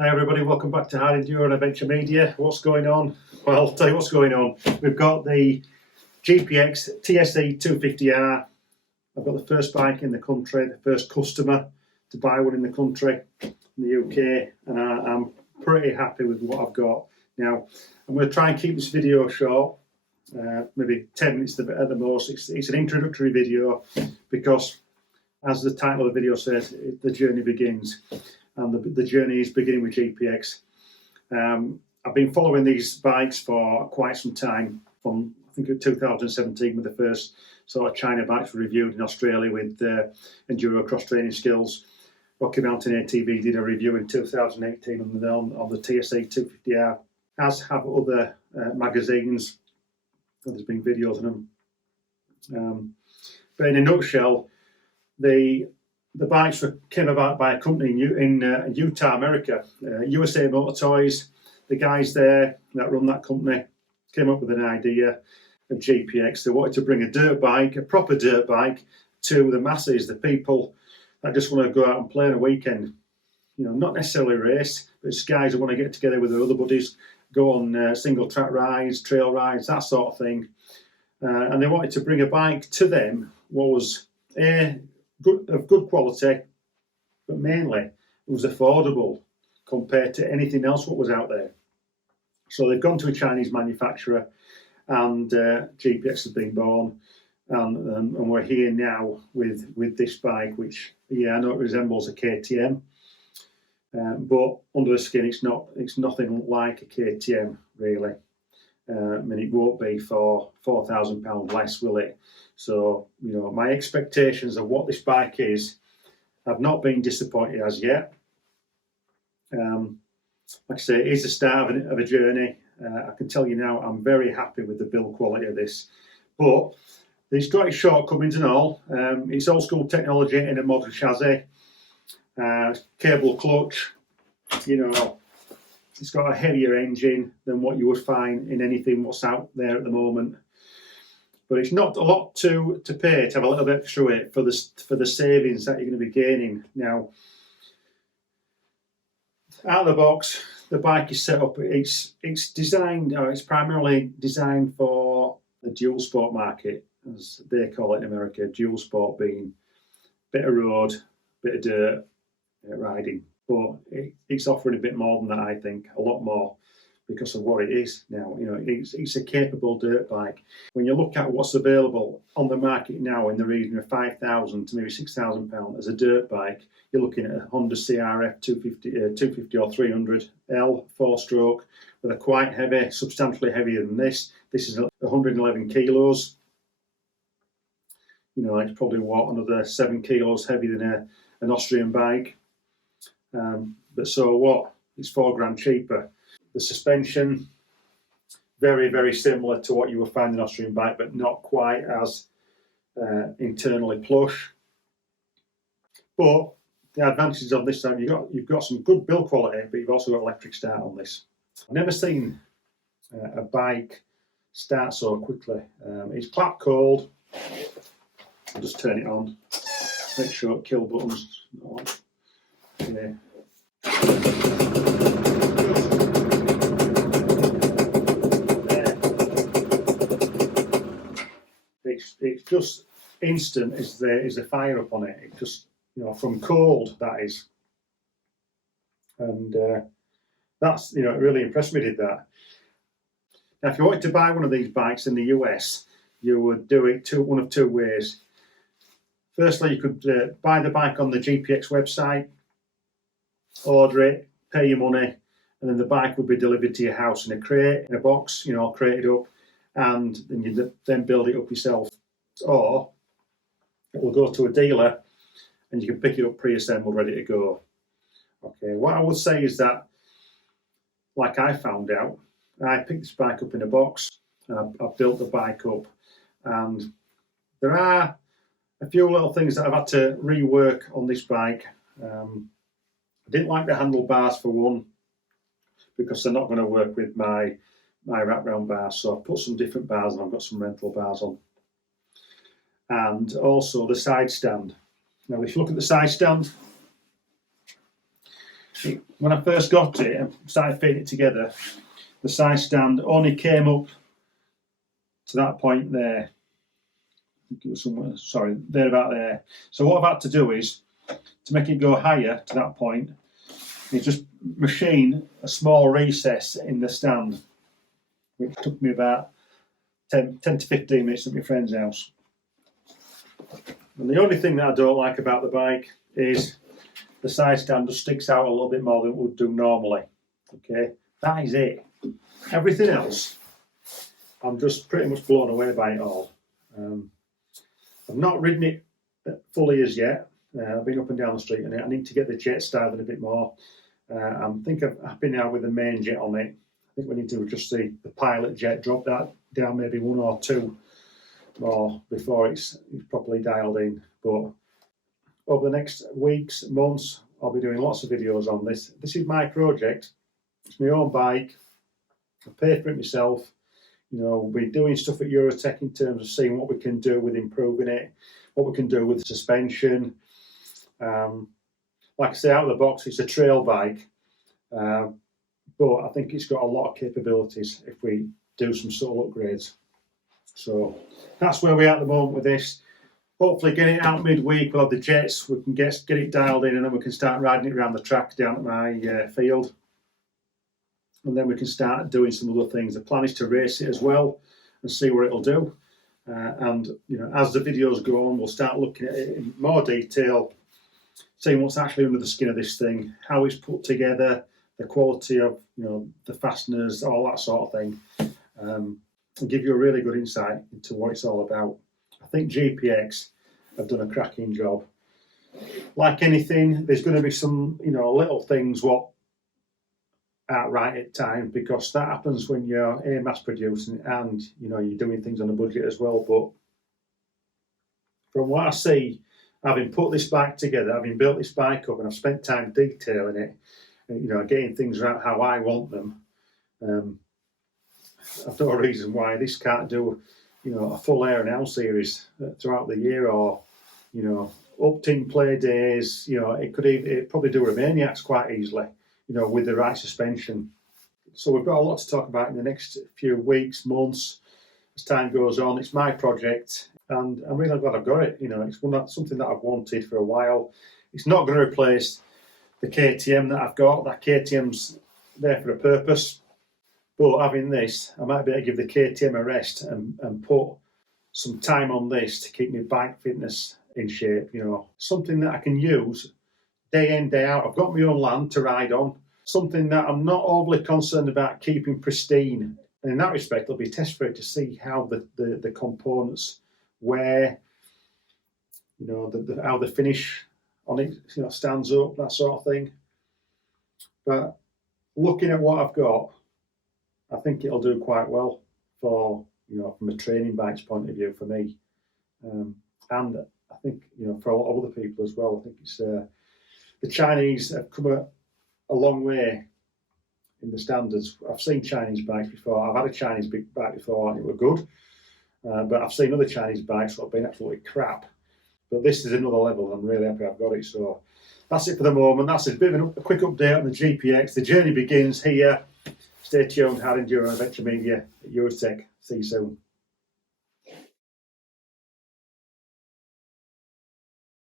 Hi everybody, welcome back to Hard Enduro and Adventure Media. What's going on? Well, I'll tell you what's going on. We've got the GPX TSE 250R. I've got the first bike in the country, the first customer to buy one in the country, in the UK, and I'm pretty happy with what I've got. Now, I'm going to try and keep this video short, maybe 10 minutes at the most. It's an introductory video because, as the title of the video says, the journey begins. And the journey is beginning with GPX. I've been following these bikes for quite some time, from I think 2017 with the first sort of China bikes were reviewed in Australia with enduro cross training skills. Rocky Mountain ATV did a review in 2018 on the TSE 250R, as have other magazines. There's been videos on them. But in a nutshell, the bikes came about by a company in Utah, America, USA Motor Toys. The guys there that run that company came up with an idea of GPX. They wanted to bring a dirt bike, a proper dirt bike, to the masses, the people that just want to go out and play on a weekend. You know, not necessarily race, but it's guys who want to get together with their other buddies, go on single track rides, trail rides, that sort of thing. And they wanted to bring a bike to them what was of good quality, but mainly it was affordable compared to anything else what was out there. So they've gone to a Chinese manufacturer, and GPX has been born, and we're here now with this bike, which, yeah, I know it resembles a KTM, but under the skin it's nothing like a KTM really. I mean, it won't be for £4,000 less, will it? So, you know, my expectations of what this bike is, I've not been disappointed as yet. Like I say, it is the start of a journey. I can tell you now, I'm very happy with the build quality of this. But it's got its shortcomings and all. It's old school technology in a modern chassis. Cable clutch, you know. It's got a heavier engine than what you would find in anything what's out there at the moment. But it's not a lot to pay to have a little bit extra weight for the savings that you're going to be gaining. Now, out of the box, the bike is set up. It's designed, or it's primarily designed for the dual sport market, as they call it in America. Dual sport being bit of road, bit of dirt riding. But it's offering a bit more than that, I think, a lot more, because of what it is now. You know, it's a capable dirt bike. When you look at what's available on the market now in the region of £5,000 to maybe £6,000 as a dirt bike, you're looking at a Honda CRF 250 or 300L 4-stroke with a quite heavy, substantially heavier than this. This is 111 kilos. You know, it's probably another 7 kilos heavier than an Austrian bike. But so what? It's £4,000 cheaper. The suspension, very, very similar to what you would find in an Austrian bike, but not quite as internally plush. But the advantages of this time, you've got some good build quality, but you've also got electric start on this. I've never seen a bike start so quickly. It's clap cold. I'll just turn it on. Make sure kill buttons. Yeah. It's just instant is the fire up on it. It just, you know, from cold, that is. And that's, you know, it really impressed me, did that. Now, if you wanted to buy one of these bikes in the US, you would do it one of two ways. Firstly, you could buy the bike on the GPX website, order it, pay your money, and then the bike would be delivered to your house in a crate, in a box, you know, all crated up, and then you then build it up yourself. Or it will go to a dealer and you can pick it up pre-assembled, ready to go. Okay, what I would say is that, like I found out, I picked this bike up in a box, and I built the bike up, and there are a few little things that I've had to rework on this bike. I didn't like the handlebars for one, because they're not going to work with my wraparound bars, so I've put some different bars and I've got some rental bars on. And also the side stand. Now, if you look at the side stand, When I first got it and started fitting it together, the side stand only came up to that point there. I think it was somewhere, sorry, there about there. So what I've had to do is, to make it go higher to that point, is just machine a small recess in the stand, which took me about 10 to 15 minutes at my friend's house. And the only thing that I don't like about the bike is the side stand just sticks out a little bit more than it would do normally. Okay, that is it. Everything else, I'm just pretty much blown away by it all. I've not ridden it fully as yet. I've been up and down the street on it. I need to get the jet styling a bit more. I think I'm happy now with the main jet on it. I think we need to just see the pilot jet, drop that down maybe 1 or 2 more before it's properly dialed in. But over the next weeks, months, I'll be doing lots of videos on this. This is my project. It's my own bike. I pay for it myself. You know, we'll be doing stuff at Eurotech in terms of seeing what we can do with improving it, what we can do with suspension. Like I say, out of the box, it's a trail bike, but I think it's got a lot of capabilities if we do some sort of upgrades. So that's where we are at the moment with this. Hopefully getting it out midweek, we'll have the jets, we can get it dialed in, and then we can start riding it around the track down at my field. And then we can start doing some other things. The plan is to race it as well and see what it'll do. And you know, as the videos go on, we'll start looking at it in more detail, seeing what's actually under the skin of this thing, how it's put together, the quality of, you know, the fasteners, all that sort of thing, and give you a really good insight into what it's all about. I think GPX have done a cracking job. Like anything, there's going to be some, you know, little things what aren't right at times, because that happens when you're mass producing and, you know, you're doing things on a budget as well. But from what I see, having put this bike together, having built this bike up, and I've spent time detailing it, you know, getting things right how I want them, I've no reason why this can't do, you know, a full air and L series throughout the year, or, you know, up-team play days. You know, it'd probably do Romaniacs quite easily, you know, with the right suspension. So we've got a lot to talk about in the next few weeks, months, as time goes on. It's my project, and I'm really glad I've got it. You know, it's something that I've wanted for a while. It's not going to replace the KTM that I've got. That KTM's there for a purpose. But having this, I might be able to give the KTM a rest and put some time on this to keep my bike fitness in shape. You know, something that I can use day in, day out. I've got my own land to ride on. Something that I'm not overly concerned about keeping pristine. And in that respect, it'll be a test for it to see how the components wear, you know, how the finish on it, you know, stands up, that sort of thing. But looking at what I've got, I think it'll do quite well for, you know, from a training bike's point of view for me. And I think, you know, for a lot of other people as well. I think it's the Chinese have come a long way in the standards. I've seen Chinese bikes before. I've had a Chinese big bike before and it were good. But I've seen other Chinese bikes that have been absolutely crap. But this is another level, and I'm really happy I've got it. So that's it for the moment. That's a bit of a quick update on the GPX. The journey begins here. Stay tuned, Hard Enduro Adventure Media at Eurotech. See you soon.